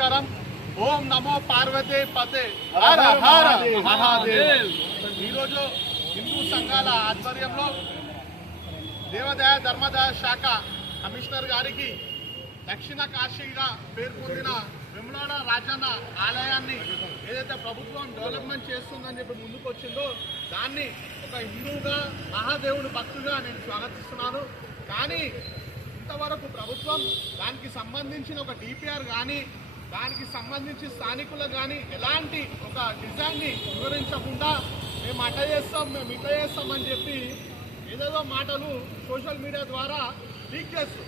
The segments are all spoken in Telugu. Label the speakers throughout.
Speaker 1: నమస్కారం. ఓం నమో పార్వతే పతే. ఈరోజు హిందూ సంఘాల ఆధ్వర్యంలో దేవాదాయ ధర్మాదాయ శాఖ కమిషనర్ గారికి దక్షిణ కాశీగా పేరు పొందిన వెములాడ రాజన్న ఆలయాన్ని ఏదైతే ప్రభుత్వం డెవలప్మెంట్ చేస్తుందని చెప్పి ముందుకు వచ్చిందో దాన్ని ఒక హిందువుగా మహాదేవుని భక్తుగా నేను స్వాగతిస్తున్నాను. కానీ ఇంతవరకు ప్రభుత్వం దానికి సంబంధించిన ఒక డిపిఆర్ కానీ దానికి సంబంధించి స్థానికులకు కానీ ఎలాంటి ఒక డిజైన్ని వివరించకుండా మేము అట్ట చేస్తాం మేము ఇట్ట చేస్తాం అని చెప్పి ఏదేదో మాటలు సోషల్ మీడియా ద్వారా లీక్ చేస్తారు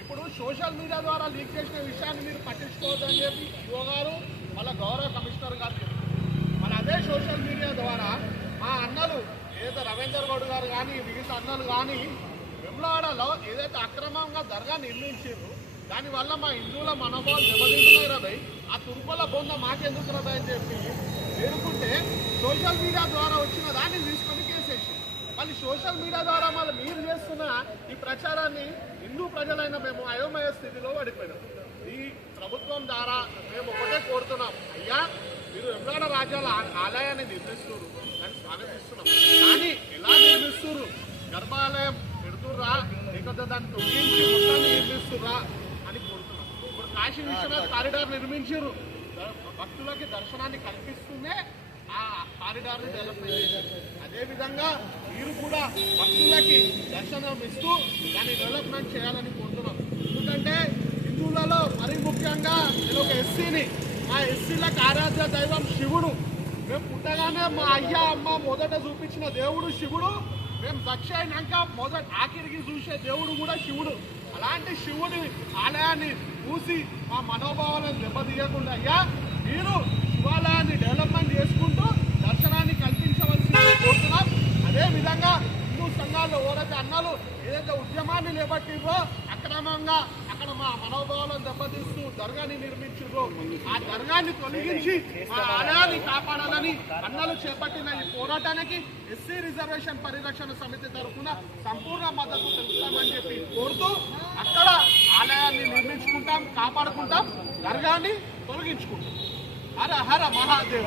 Speaker 1: ఇప్పుడు సోషల్ మీడియా ద్వారా లీక్ చేసిన విషయాన్ని మీరు పట్టించుకోవద్దని చెప్పి ఈఓ గారు వాళ్ళ గౌరవ కమిషనర్ గారు చెప్పారు. మన అదే సోషల్ మీడియా ద్వారా మా అన్నలు ఏదైతే రవీందర్ గౌడ్ గారు కానీ మిగతా అన్నలు కానీ వెమ్లాడలో ఏదైతే అక్రమంగా దర్గా నిర్మించారు దానివల్ల మా హిందువుల మనోభావాలు దెబ్బతింటున్నాయి రబై ఆ తుర్పల బొంద మాకెందుకు రబై అని చెప్పి పేరుకుంటే సోషల్ మీడియా ద్వారా వచ్చిన దాన్ని తీసుకొని కేసేసి. మళ్ళీ సోషల్ మీడియా ద్వారా మళ్ళీ మీరు చేస్తున్న ఈ ప్రచారాన్ని హిందూ ప్రజలైన మేము అయోమయ స్థితిలో పడిపోయినాం. ఈ ప్రభుత్వం ద్వారా మేము ఒకటే కోరుతున్నాం. అయ్యా మీరు ఎమ్లాడ రాజ్యాల ఆలయాన్ని నిర్మిస్తున్నారు దాన్ని స్వాగతిస్తున్నాం. కానీ ఎలా నిర్మిస్తున్నారు గర్భాలయం పెడుతుర్రా లేకపోతే దాన్ని తొలగించి మొత్తాన్ని నిర్మిస్తుర్రా? కాశీ విశ్వనాథ్ కారిడార్ నిర్మించారు. భక్తులకి దర్శనాన్ని కల్పిస్తూనే ఆ కారిడార్ని డెవలప్మెంట్ చేశారు అదేవిధంగా మీరు కూడా భక్తులకి దర్శనం ఇస్తూ దాన్ని డెవలప్మెంట్ చేయాలని కోరుతున్నాం. ఎందుకంటే హిందువులలో మరి ముఖ్యంగా నేను ఒక ఎస్సీని మా ఎస్సీలకు ఆరాధ్య దైవం శివుడు. మేము పుట్టగానే మా అయ్య అమ్మ మొదట చూపించిన దేవుడు శివుడు. మేము దక్ష అయినాక మొదటి ఆఖరికి చూసే దేవుడు కూడా శివుడు. అలాంటి శివుడి ఆలయాన్ని చూసి మా మనోభావాలను దెబ్బతీయకుండా అయ్యా మీరు శివాలయాన్ని డెవలప్మెంట్ చేసుకుంటూ దర్శనాన్ని కల్పించవలసింది కోరుతున్నాం. అదేవిధంగా హిందూ సంఘాల్లో ఎవరైతే అన్నాలు ఏదైతే ఉద్యమాన్ని నిలబట్టిందో అక్రమంగా అక్కడ మా మనోభావాలను దెబ్బతీస్తూ దర్గాని నిర్మించారు ఆ దర్గాన్ని తొలగించి మా ఆలయాన్ని కాపాడాలని అన్నలు చేపట్టిన ఈ పోరాటానికి ఎస్సీ రిజర్వేషన్ పరిరక్షణ సమితి తరఫున సంపూర్ణ మద్దతు తెలుస్తామని చెప్పి కోరుతూ అక్కడ ఆలయాన్ని నిర్మించుకుంటాం కాపాడుకుంటాం దర్గాన్ని తొలగించుకుంటాం. హర హర మహాదేవ్.